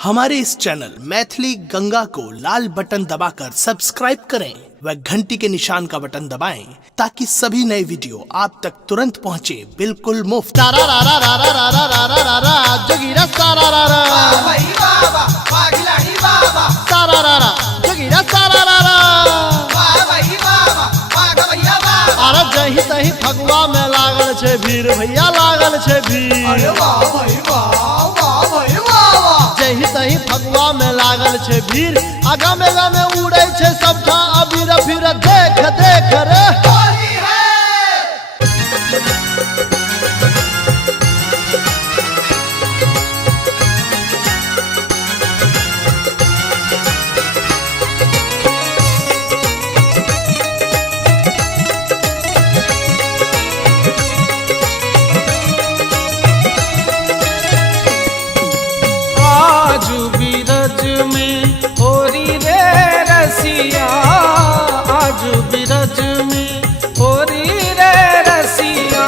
हमारे इस चैनल मैथिली गंगा को लाल बटन दबाकर सब्सक्राइब करें व घंटी के निशान का बटन दबाएं ताकि सभी नए वीडियो आप तक तुरंत पहुंचे बिल्कुल मुफ्त। अरे जही तही फगुआ में लागल छे भीड़ भैया लागल छे भीड़। जही तही फगुआ में लागल छे भीड़ आगा में उड़े छे सबटा अबीर फिर देख देख रे आज बिरज में होरी रे रसिया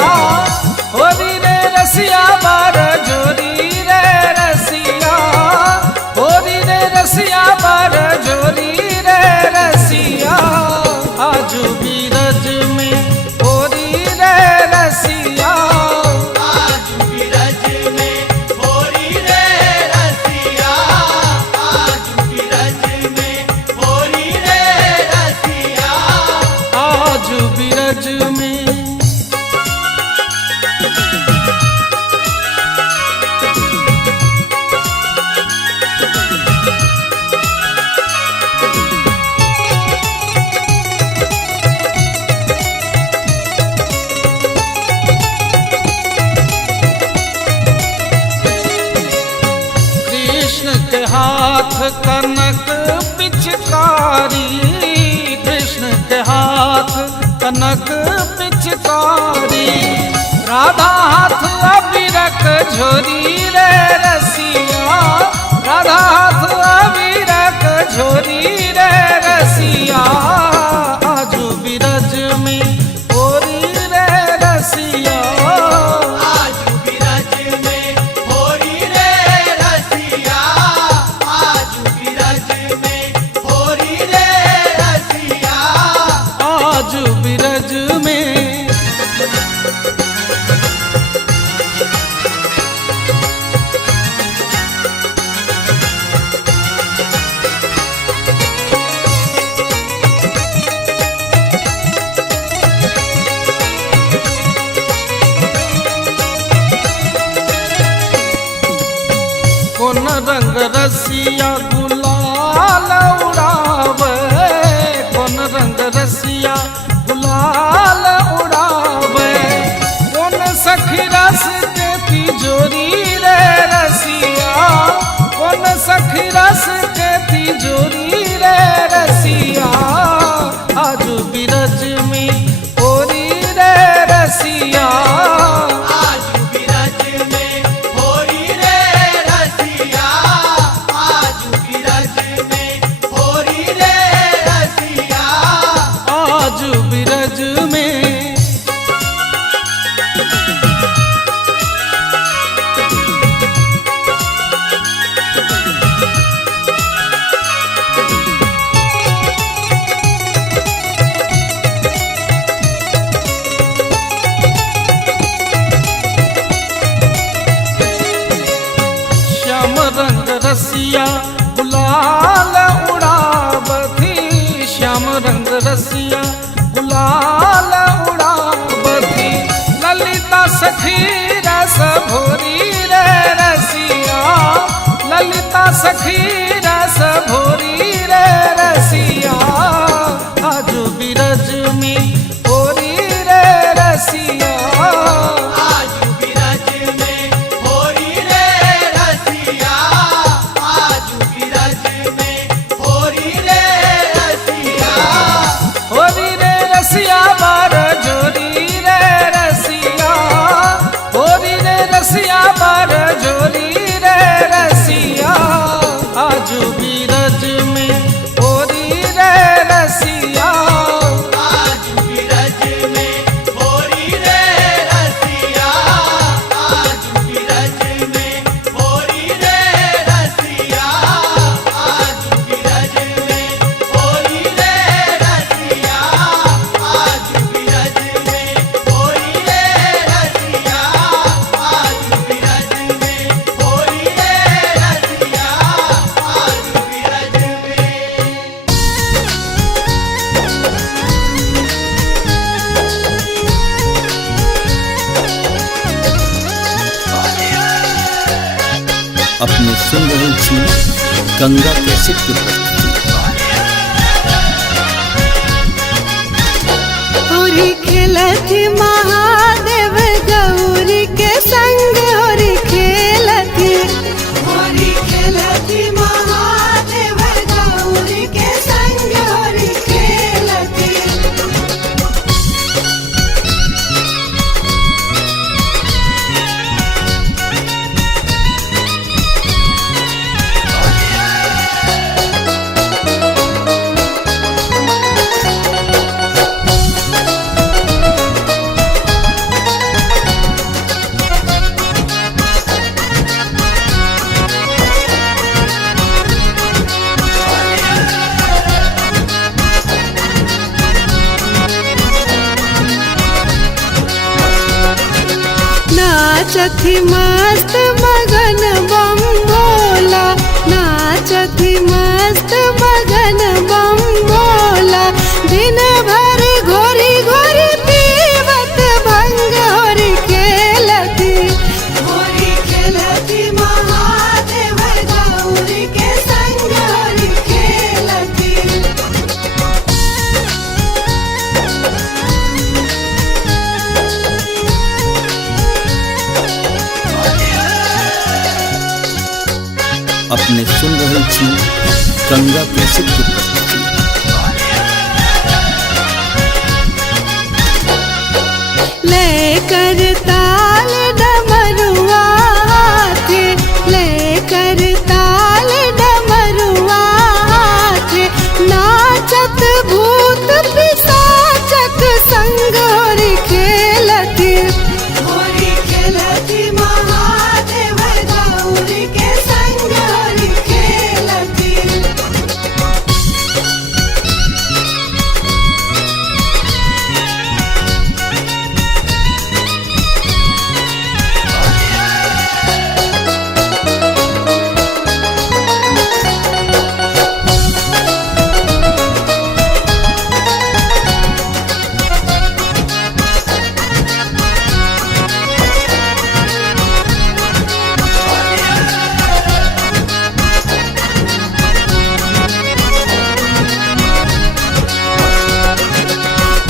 होरी रे रसिया बार जोरी रे रसिया होरी रे रसिया बार जोरी रे रसिया आज बिरज में होरी रे रसिया बिरज में कृष्ण के हाथ कनक पिचकारी कृष्ण के हाथ कनक पिचकारी राधा हाथ अबीरक झोरी रे रसिया राधा हाथ अबीरक झोरी रे रसिया आज बिरज में होरी रे रसिया आज बिरज में होरी रे रसिया आज बिरज में होरी रे रसिया आज बिरज में कौन रंग रसिया गुलाल उड़ावे कौन रंग रसिया गुलाल उड़ावे कौन सखी रस के तिजोरी रे रसिया कौन सखी रस के तिजोरी रे रसिया आज बिरज में होरी रे रसिया बिरज में श्याम रंग रसिया गुलाल उड़ावती श्याम रंग रसिया गुलाल उड़ावती ललिता सखी रस भोरी रे रसिया ललिता सखी रस भोरी रे रसिया आज बिरज में होरी रे रसिया आज बिरज में होरी रे रसिया आज बिरज में होरी रे रसिया होरी रे रसिया बार जोरी रे रसिया होरी रे रसिया बार जोरी रे रसिया आज बिरज में छी गंगा कैसेट की प्रस्तुति। होरी खेलती महादेव गौरी के संग, होरी खेलती महादेव गौरी के संग, होरी खेलती। नाचती मस्त मगन बम भोला, नाचती मस्त मगन बम भोला। दिन भर घोरी घोरी पीवत भंग, होरी खेलती महादेव गौरी के संग, होरी खेलती। अपने सुन रहे छी गंगा कैसेट की प्रस्तुति। लेकर ताल डमरुआ हाथे, लेकर ताल डमरुआ हाथे। नाचत भूत पिशाचक संग, होरी खेलती महादेव गौरी के संग, होरी खेलती।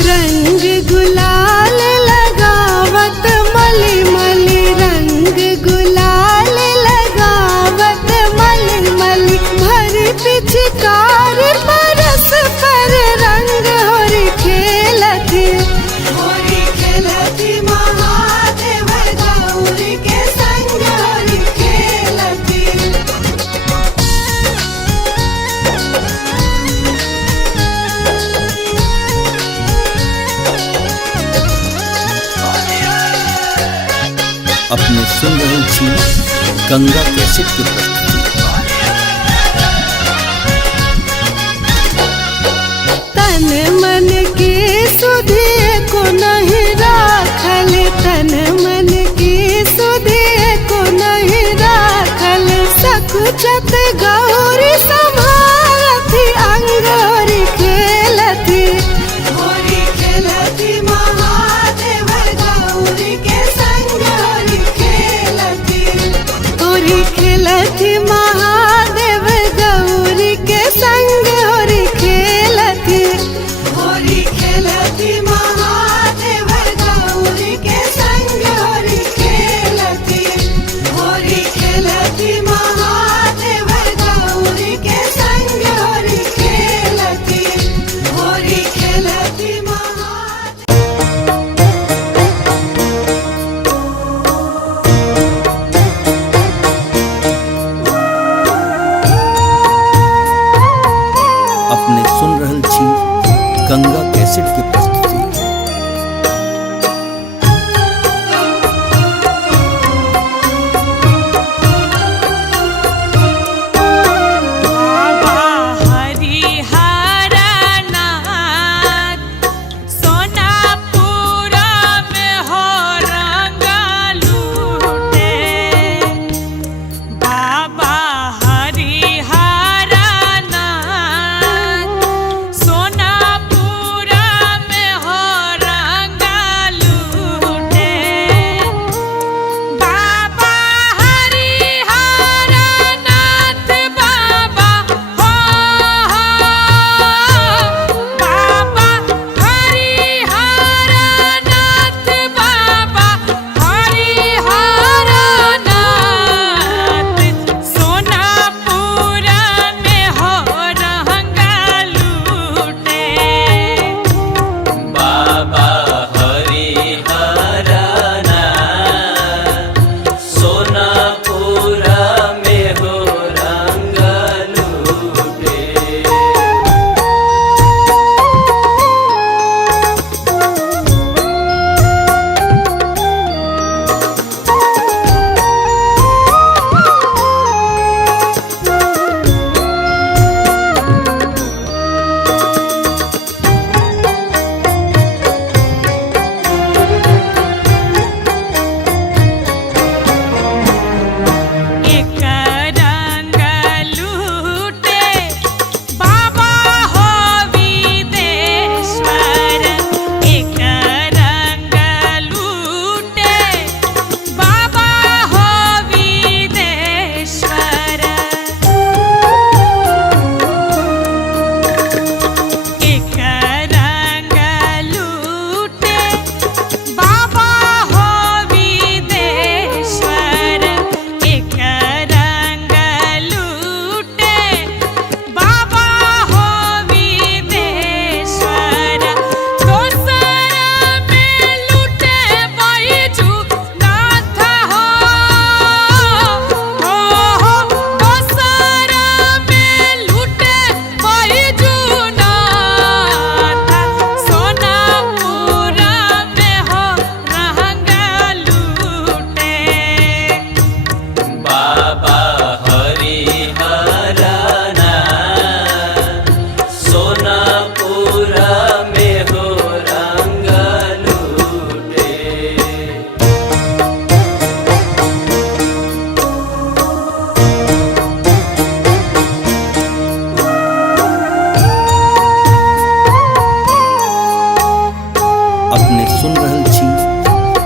रंग गुलाल लगावत मली मली, रंग गुलाल लगावत मली मली। भर पिचकार परस पर रंग, होरी खेलती महादेव गौरी के संग, होरी खेलती। अपने सुन रहे छी गंगा कैसेट की प्रस्तुति। तन मन के सुधे को नहीं राखल, तन मन के सुधे को नहीं राखल। सकुचत गौरी संभारती अंग, होरी खेलती महादेव गौरी के संग, होरी खेलती। होरी खेलती महादेव गौरी के संग, होरी खेलती महादेव गौरी के संग, होरी खेलती महादेव गौरी के संग, होरी खेलती अपने सुन रहे छी गंगा कैसेट की प्रस्तुति। सोनापुरा में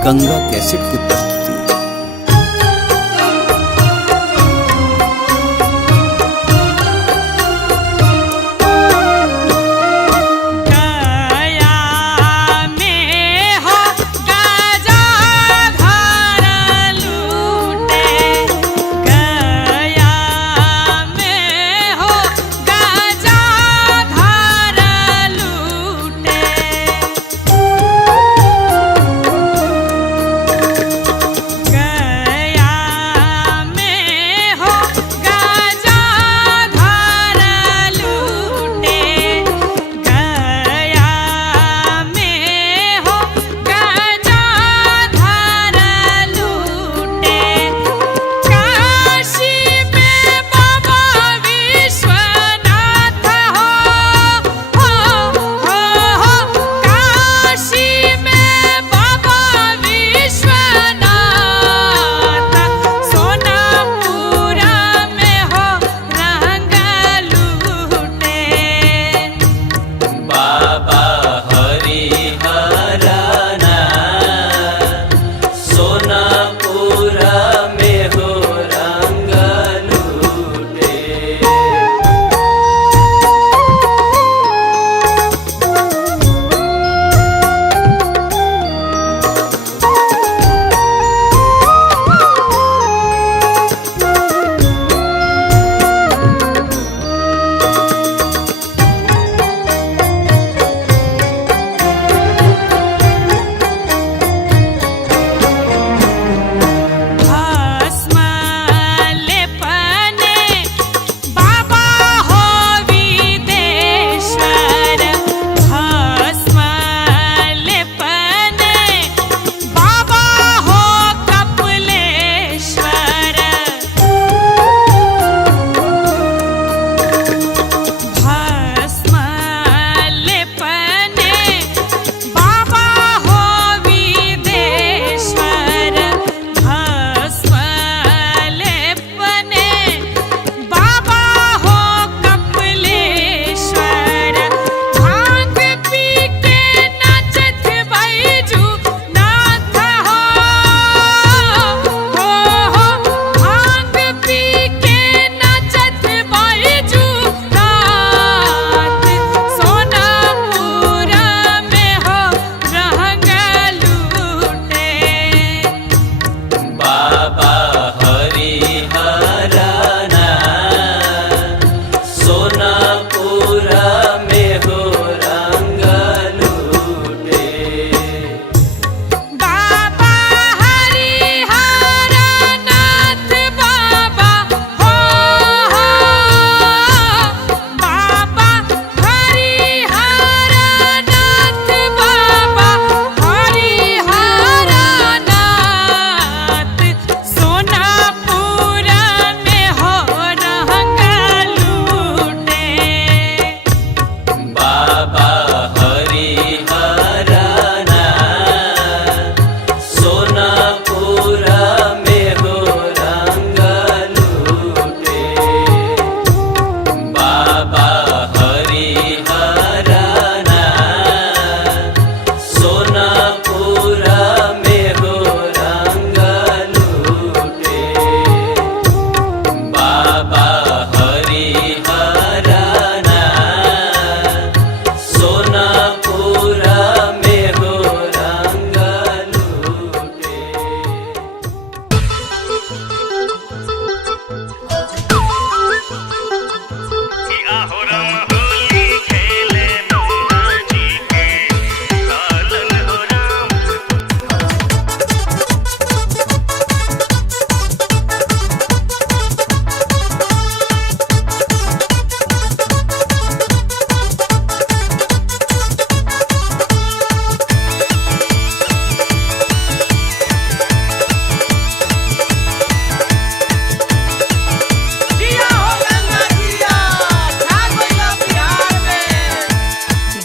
गंगा कैसेट की प्रस्तुति।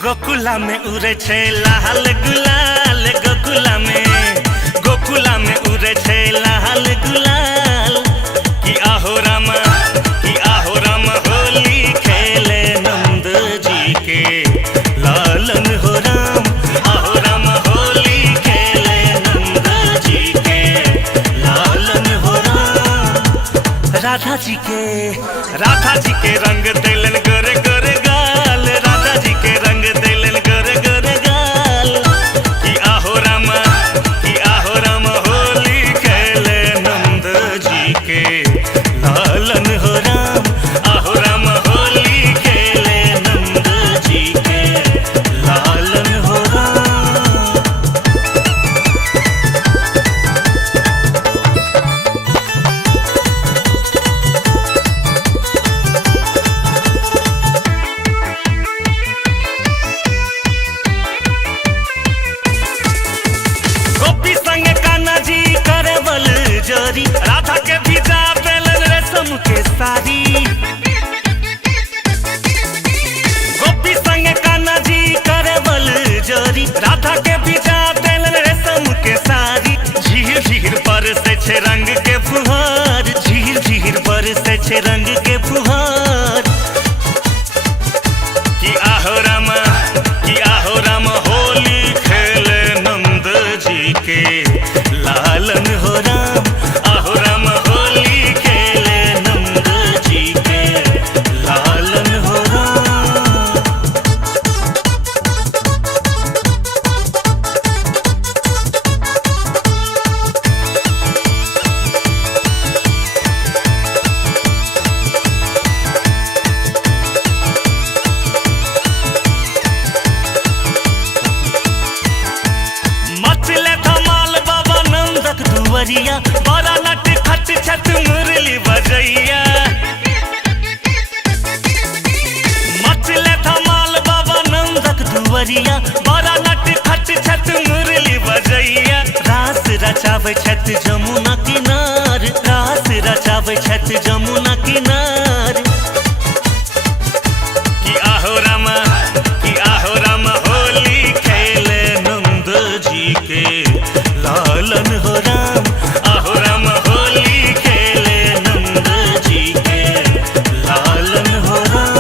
गोकुला में उड़े छे लाल गुलाल, गोकुला में उड़े छे लाल गुलाल। कि आहो राम होली खेले नंद जी के लालन हो राम। आहो राम होली खेले नंद के रंग देलन गोरे गोरे गाल, राधा जी के रंग देलन गोरे गोरे गाल। कि आहो रामा होली खेले नंद जी के लालन हो राम। आहो राम होली खेले नंद जी के लालन हो राम। गोपी संग कान्हा जी करे बल जोरी, राधा के भीजा बेलन रेशम के साड़ी। गोपी संग कान्हा जी करे बल जोरी, राधा के भीजा बेलन रेशम के साड़ी। झीर झीर पर से छे रंग के फुहार, झीर झीर पर से छे रंग के फुहार। कि आहो राम होली खेले नंद जी के लालन हो राम। आहो राम होली खेले नंद जी के लालन हो राम। मचले धमाल बाबा नंदक दुवरिया, बड़ा नट खट छत मुरली बजैया। मचले धमाल बाबा नंदक दुवरिया, बड़ा नट खट छत मुरली बजैया। रास रचावे छत जमुना किनार, रास रचावे छत जमुना किनार। कि आहो राम होली खेले नंद जी के लालन हो राम। आहो राम होली खेले नंद जी के लालन हो राम।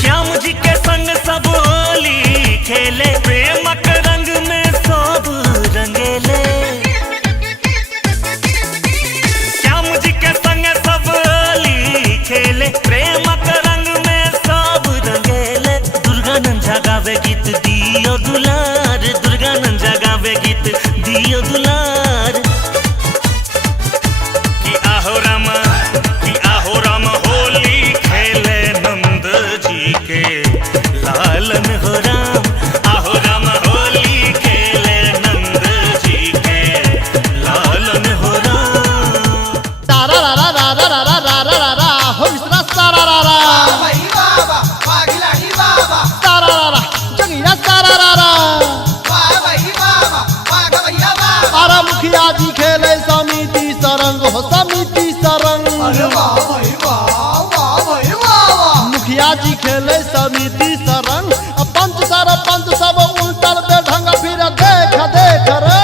श्याम जी के संग सब होली खेले, प्रेमक रंग में सब रंगेले। श्याम जी के संग सब होली खेले, प्रेमक रंग में सब रंगेले। दुर्गानंद जगावे गीत दियो दुलार, दुर्गानंद जगावे गीत दियो दुलार। कि आहो राम होली खेले नंद जी के लालन हो राम। आहो राम होली खेले नंद जी के लालन हो राम। तारा रा रा रा रा रा रा रा रा रा हो मिश्रा सारा रा रा तारा रा रा जगिया सारा रा रा। अरे मुखिया जी खेले समिति सरंग हो समिति सरंग। मुखिया जी खेले समिति सरंग, पंच सरपंच सब उल्टल बेढंग फिर देख देख रे।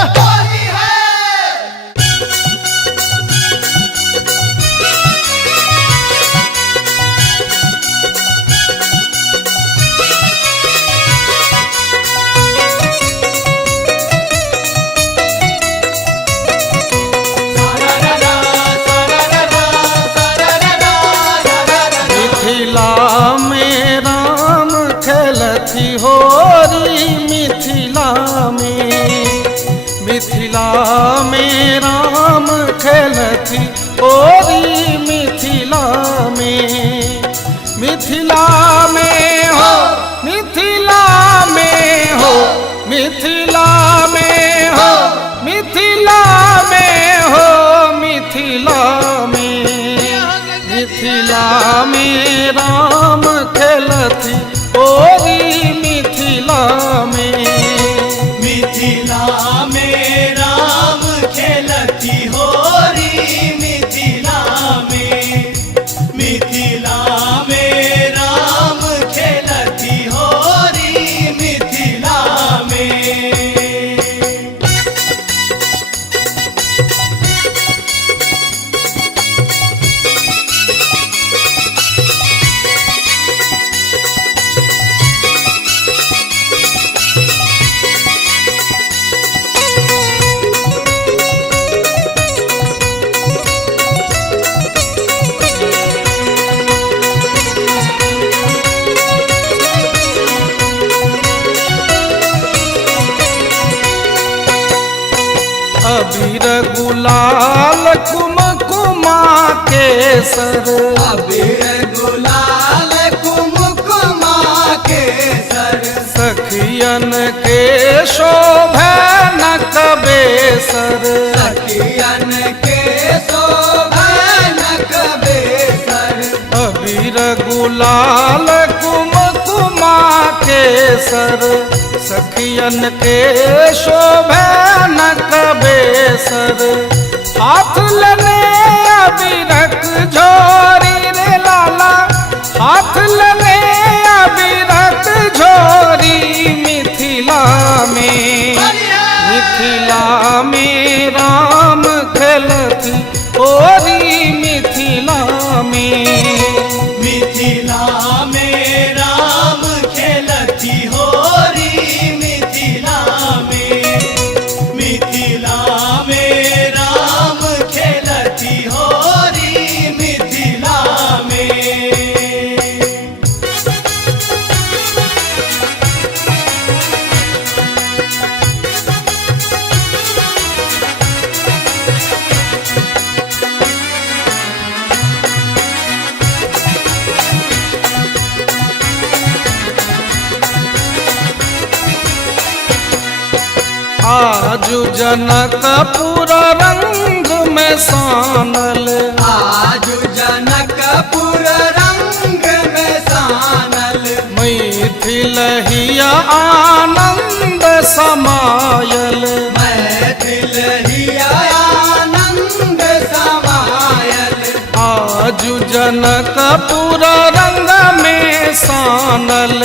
मिथिला में राम खेलती होरी, मिथिला में राम खेलती होरी। मिथिला में हो, मिथिला में हो, मिथिला में हो, मिथिला में हो, मिथिला में, मिथिला में राम खेलती होरी। मिथिला में राम खेलती होरी। मिथिला में राम खेलती होरी। मिथिला में केसर। अबीर गुलाल कुमकुमा केसर। सखियन के शोभे नक बेसर। सखियन के शोभनक बेसर। अबीर गुलाल कुमकुमा केसर। सखियन के शोभे नक बेसर। हाथ लने अबीरक झोरी रे लाला। हाथ लने अबीरक झोरी मिथिला में। मिथिला में राम खेलती होरी मिथिला में। मिथिला में राम खेलती होरी मिथिला में। मिथिला में राम खेलती होरी मिथिला में। आजु जनकपुर रंग में सानल। आजु जनकपुर रंग में सानल। मैथिल हिया आनंद समायल। मैथिल हिया आनंद समायल। आजु जनकपुर रंग में सानल।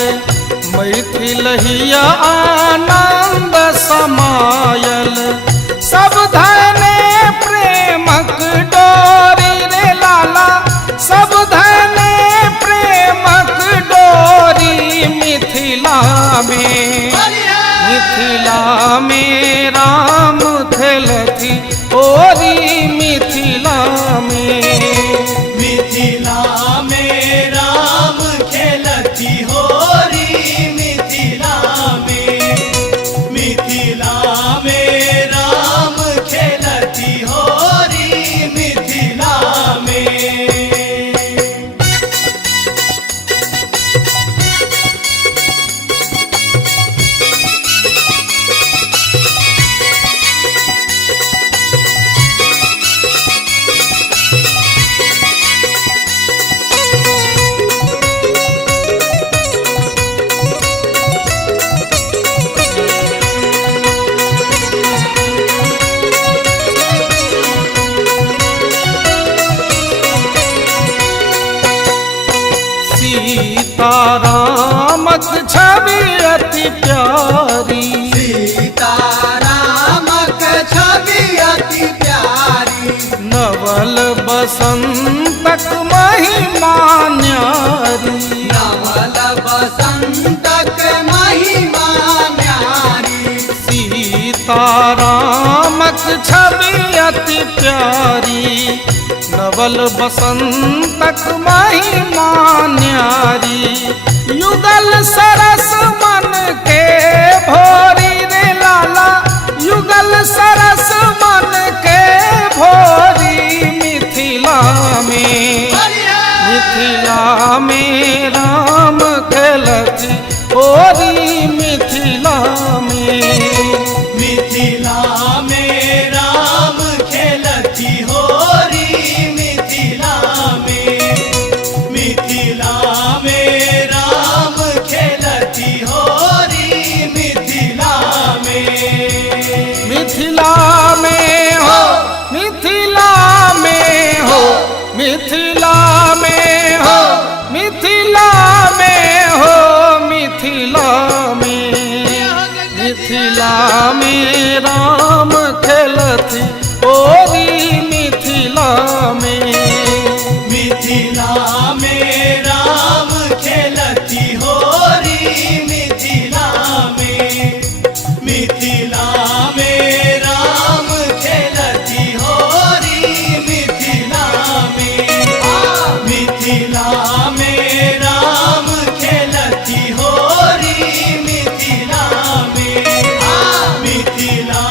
मैथिल हिया आनंद समायल। सब धने प्रेमक डोरी रे लाला। सब धने प्रेमक डोरी मिथिला में। मिथिला में राम खेलती होरी मिथिला में। मिथिला में राम खेलती होरी मिथिला में। मिथिला में राम खेलती होरी मिथिला में। सीतारामक छवि अति प्यारी। सीतारामक छवि अति प्यारी। नवल बसंतक महिमा न्यारी। नवल बसंतक महिमा न्यारी। सीतारामक छवि अति प्यारी। नवल बसंतक महिमा न्यारी। युगल सरस मन के भोरी रे लाला। युगल सरस मन के भोरी मिथिला में। मिथिला में राम खेलती होरी मिथिला में। मिथिला में राम खेलती होरी मिथिला में। मिथिला में राम खेलती होरी मिथिला में। मिथिला में हो मिथिला में हो। मिथिला में हो मिथिला में हो। मिथिला में। मिथिला में राम खेलती होरी मिथिला में। मिथिला में राम खेलती होरी मिथिला में। मिथिला में राम खेलती होरी मिथिला में। मिथिला में राम खेलती होरी मिथिला में। मिथिला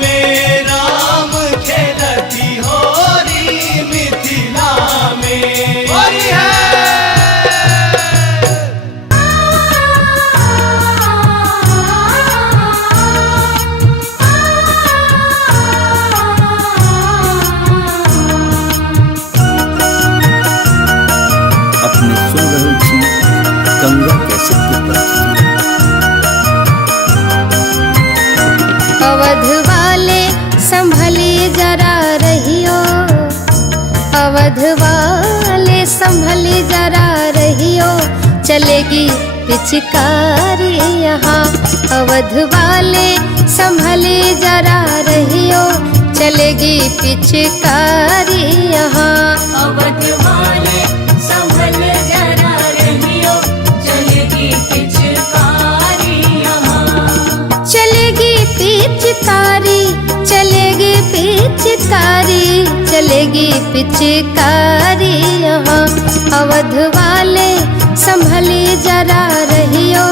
में राम खेलती होरी मिथिला में। संभली जरा रहियो, चलेगी पिचकारी यहाँ। अवध वाले संभली जरा रहियो, चलेगी पिचकारी यहाँ। अवध वाले संभल जरा रहियो, चलेगी पिचकारी यहाँ। चलेगी पिचकारी, चलेगी पिचकारी, चलेगी पिचकारी यहाँ। अवध वाले संभली जरा रहियो,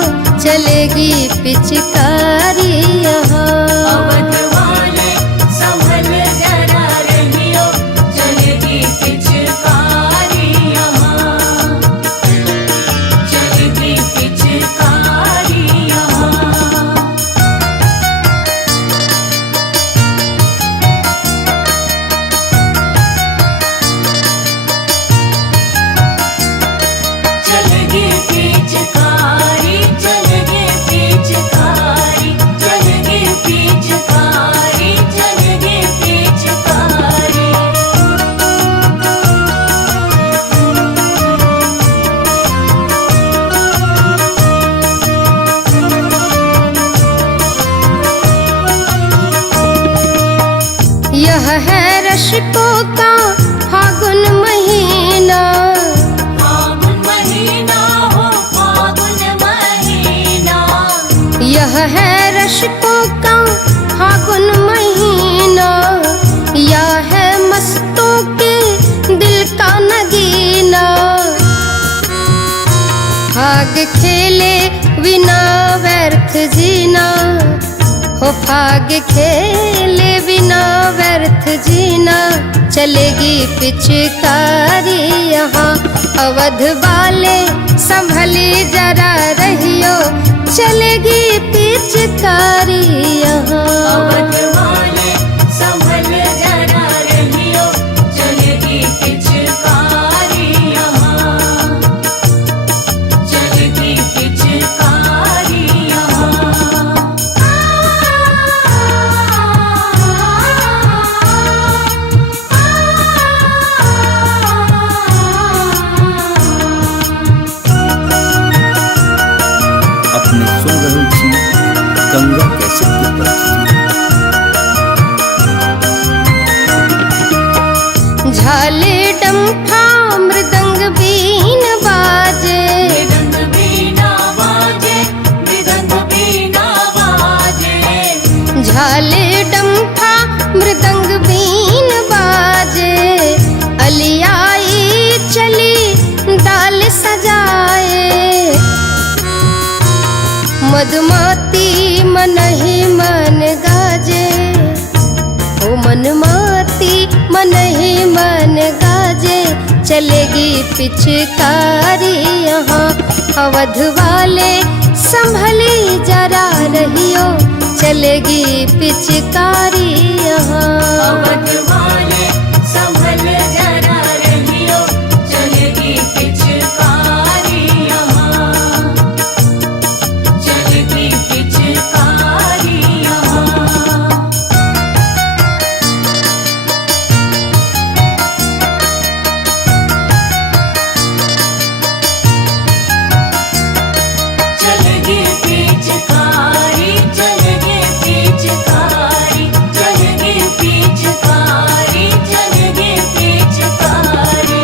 चलेगी पिचकारी यहाँ। अवध वाले संभल जरा रहियो, चलेगी पिचकारी यहाँ। चलेगी पिचकारी यहाँ। चलेगी पिचकारी, चलेगी पिचकारी, चलेगी पिचकारी, चलेगी पिचकारी। यह है रश्कों का फागुन महीना, फागुन महीना हो फागुन महीना। यह है रश्कों का फागुन महीना। यह है मस्तों के दिल का नगीना। फाग खेले बिना व्यर्थ जीना, हो फाग खेले बिना व्यर्थ जीना। चलेगी पिचकारी यहाँ। अवध वाले संभली जरा रहियो, चलेगी पिचकारी यहाँ। अवध वाले संभल जरा रहियो, चलेगी पिचकारी यहाँ। चलेगी पिचकारी यहाँ। अपने सुन रहल छी गंगा कैसेट के प्रस्तुति। झाले डंफा मृदंग बीन बाजे, मृदंग बीना बाजे, मृदंग बीना बाजे। झाले डंफा मृदंग बीन बाजे। अलियाई चली डाल सजाए, मधुमाती मन ही मन गाजे। ओ मनमाती मन ही मन गाजे, चलेगी पिचकारी यहाँ। अवध वाले संभली जरा रहियो, चलेगी पिचकारी यहाँ। अवध वाले संभल जरा रहियो, चलेगी पिचकारी यहाँ। चलेगी पिचकारी यहाँ। चलेगी पिचकारी, चलेगी पिचकारी, चलेगी पिचकारी, चलेगी पिचकारी।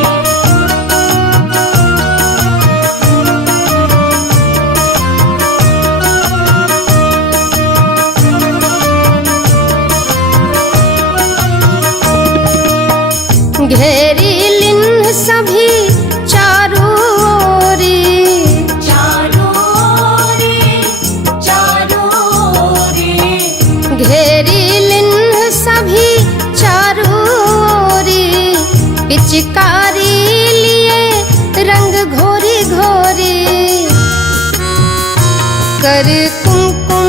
घेरी लिन्ह सभी चारों ओरी, चारों ओरी, चारों ओरी। घेरी लिन्ह सभी चारों ओरी। पिचकारी लिए रंग घोरी घोरी, कर कुमकुम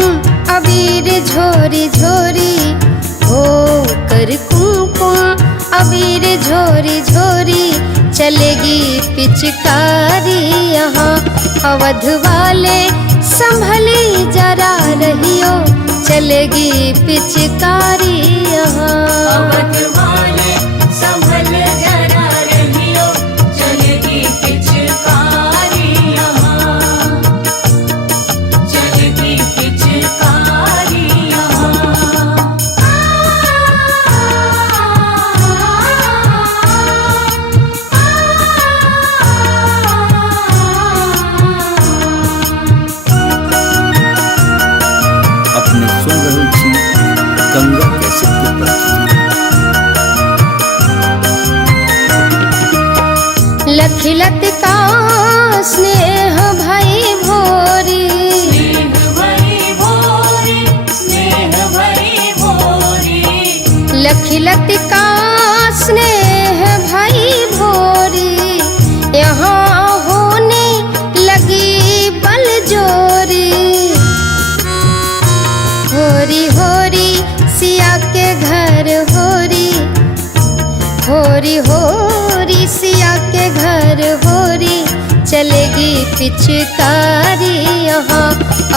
अबीर झोरी झोरी। हो कर कुमकुम अबीर झोरी झोरी, चलेगी पिचकारी यहाँ। अवध वाले संभली जरा रहियो, चलेगी पिचकारी यहाँ। अवध वाले संभल जरा रहियो, चलेगी पिचकारी। लखिलत का स्नेह भई भोरी, स्नेह भरी भोरी, स्नेह भरी भोरी, लखिलत का स्नेह भई भोरी, यहाँ होने लगी बल जोरी। होरी होरी सिया के घर होरी, होरी होरी सिया के घर होरी, चलेगी पिचकारी यहाँ।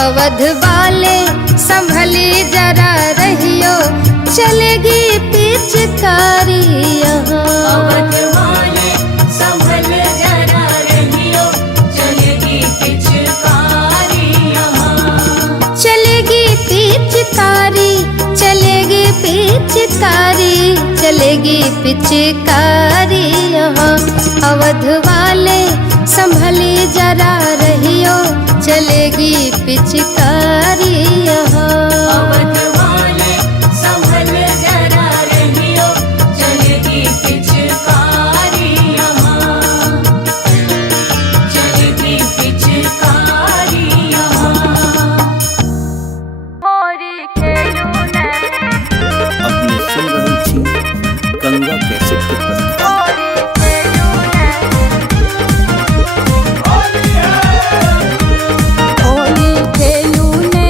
अवध वाले संभली जरा रहियो, चलेगी पिचकारी यहाँ। अवध वाले संभल जरा रहियो, चलेगी पिचकारी यहाँ। चलेगी पिचकारी, चलेगी पिचकारी, चलेगी पिचकारी यहाँ। अवध वाले संभली जरा रहियो, चलेगी पिचकारी यहाँ। अवध वाले संभल जरा रहियो, चलेगी पिचकारी यहाँ। चलेगी पिचकारी यहाँ। अपने सुन रहल छी गंगा कैसेट के प्रस्तुति। होली खेलू ने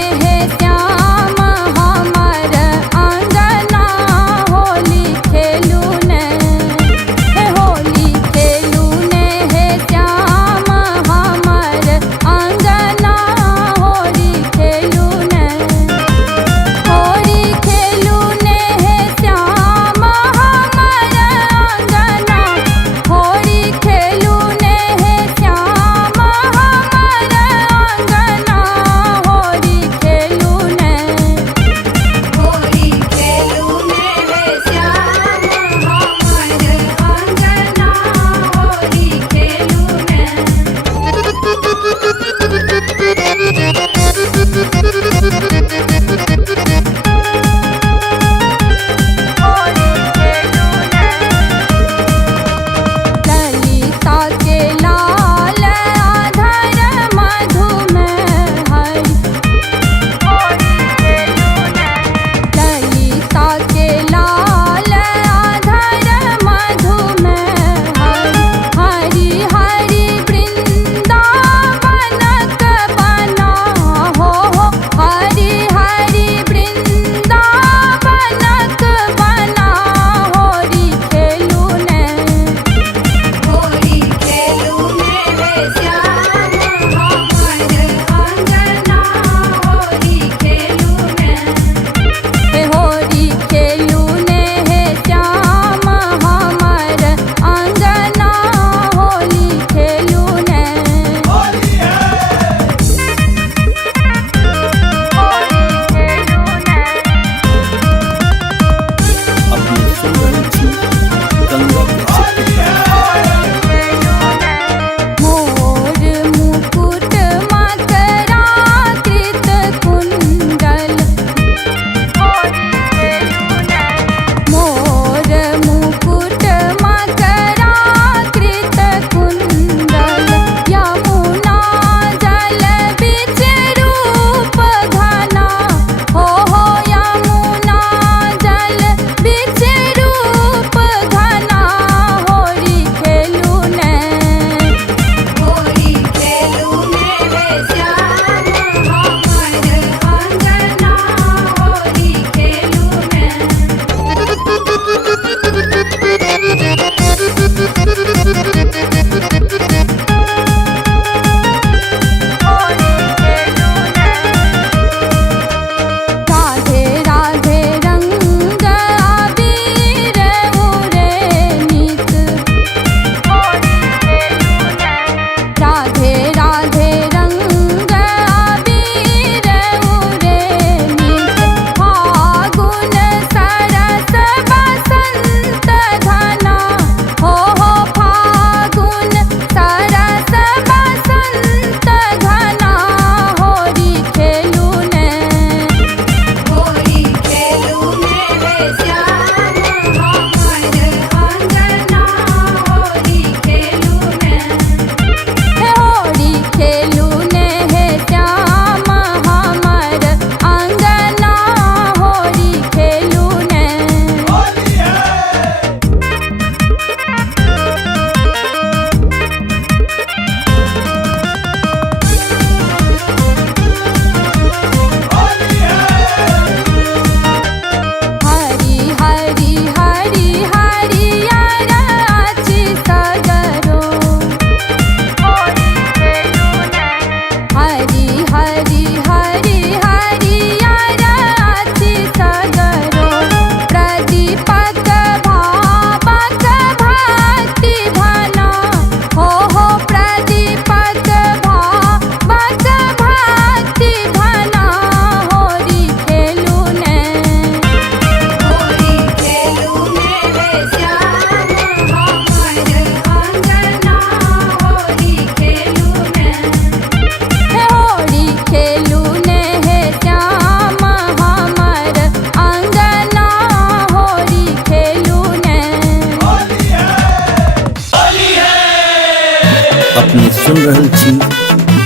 अपने सुन रहल छी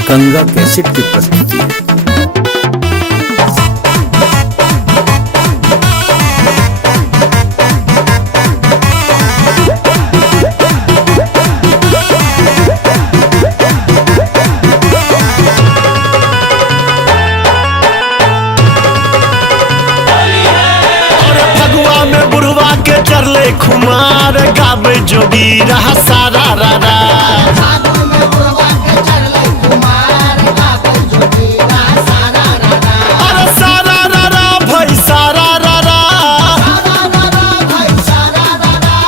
गंगा कैसेट की प्रस्तुति। चरले खुमार गावे जोगी रहा सारा रारा अरे सारा रारा भाई सारा रारा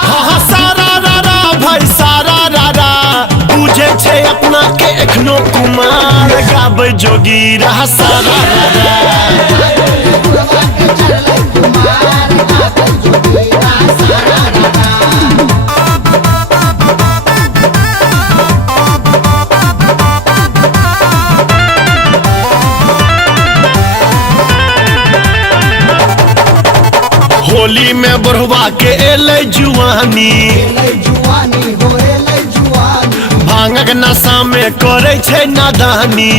हाँ सारा रारा भाई सारा रारा बुझे छे अपना के एखनो कुमार गावे जोगी रहा सारा रारा होली में बुढ़वा के एले जुआनी भांगक नशा में करे छे नादानी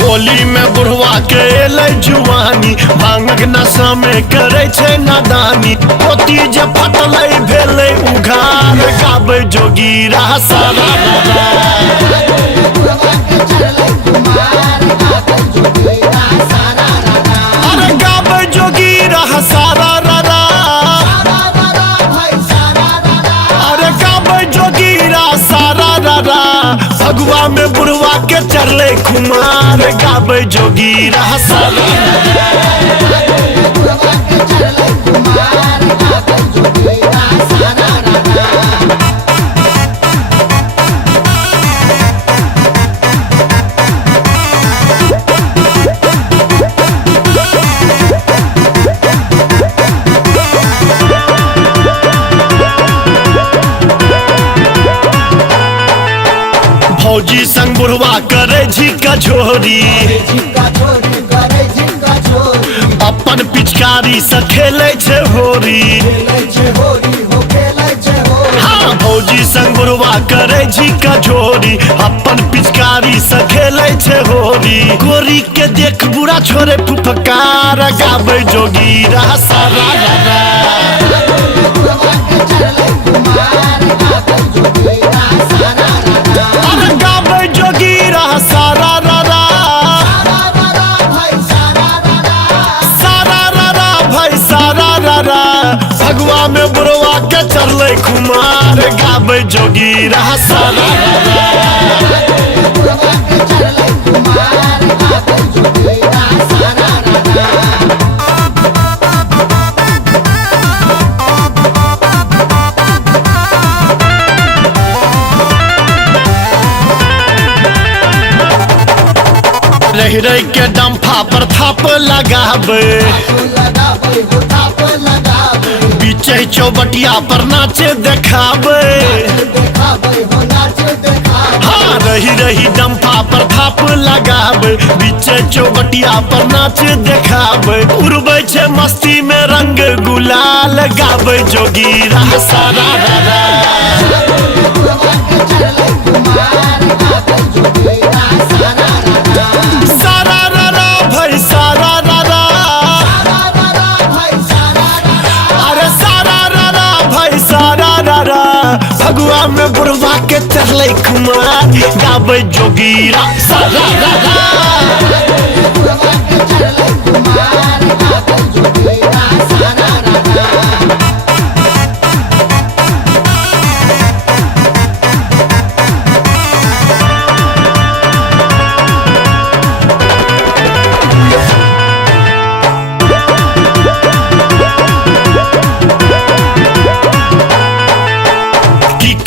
होली में बुढ़वा के एले जुआनी भांगक नशा में करे छे नादानी पोती जे फटले भेले उघार गावे जोगी रहा सारा अरे गावे जोगी रहा सारा रारा अरे गावे जोगी रहा सारा रारा भगवा में बुढ़वा के चरले खुमार गावे जोगी रहा सारा फौजी संग बुढ़वा करे झिका झोरी अपन पिचकारी से खेले छे होरी हाँ फौजी संग बुढ़वा करे झिका झोरी अपन पिचकारी से खेले छे होरी गोरी के देख बुढ़ा छोरे फुफकार गावे जोगी रहा सारा अरे गावे जोगी रहा सारा रारा सारा रारा भाई सारा रारा भगवा में बुढ़वा के चरले खुमार गावे जोगी रहा सारा रह रह के डंफा पर थाप लगावे पीछे चौबटिया पर नाचे देखावे हाँ रही रही डंफा पर थाप लगावे पीछे चौबटिया पर नाचे देखावे उड़बै छे मस्ती में रंग गुलाल गावे जोगी रहा सारा सारा रारा भाई सारा रारा अरे सारा रारा भाई सारा रारा भगवा में बुढ़वा के चरले खुमार गावे जोगी रहा सारा रारा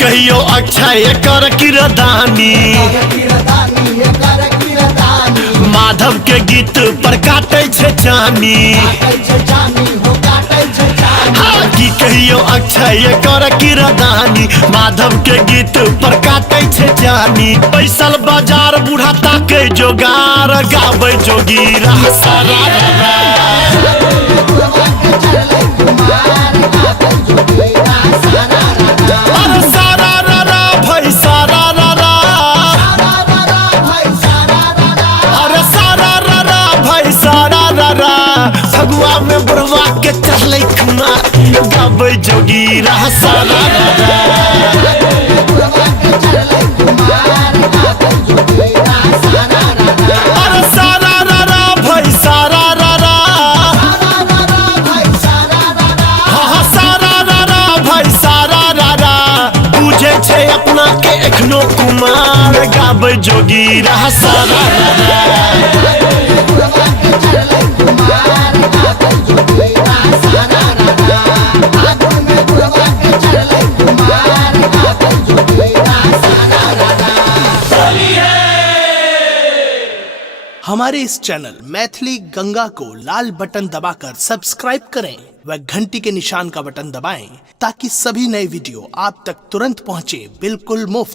कहियो अक्षय कर किरदानी माधव के गीत पर काटे छे चानी हाँ की कहियो अक्षय कर किरदानी माधव के गीत पर काटे छे चानी पैसल बाजार बूढ़ा ताके जोगार गावे जोगी रहा सारा सारा सारा अरे सारा रा भाई सारा रा हाँ सारा रा भाई सारा रा बुझे छे अपना के एखनो कुमार गाबै जोगी रहा सारा हमारे इस चैनल मैथिली गंगा को लाल बटन दबाकर सब्सक्राइब करें व घंटी के निशान का बटन दबाएं ताकि सभी नए वीडियो आप तक तुरंत पहुंचे बिल्कुल मुफ्त।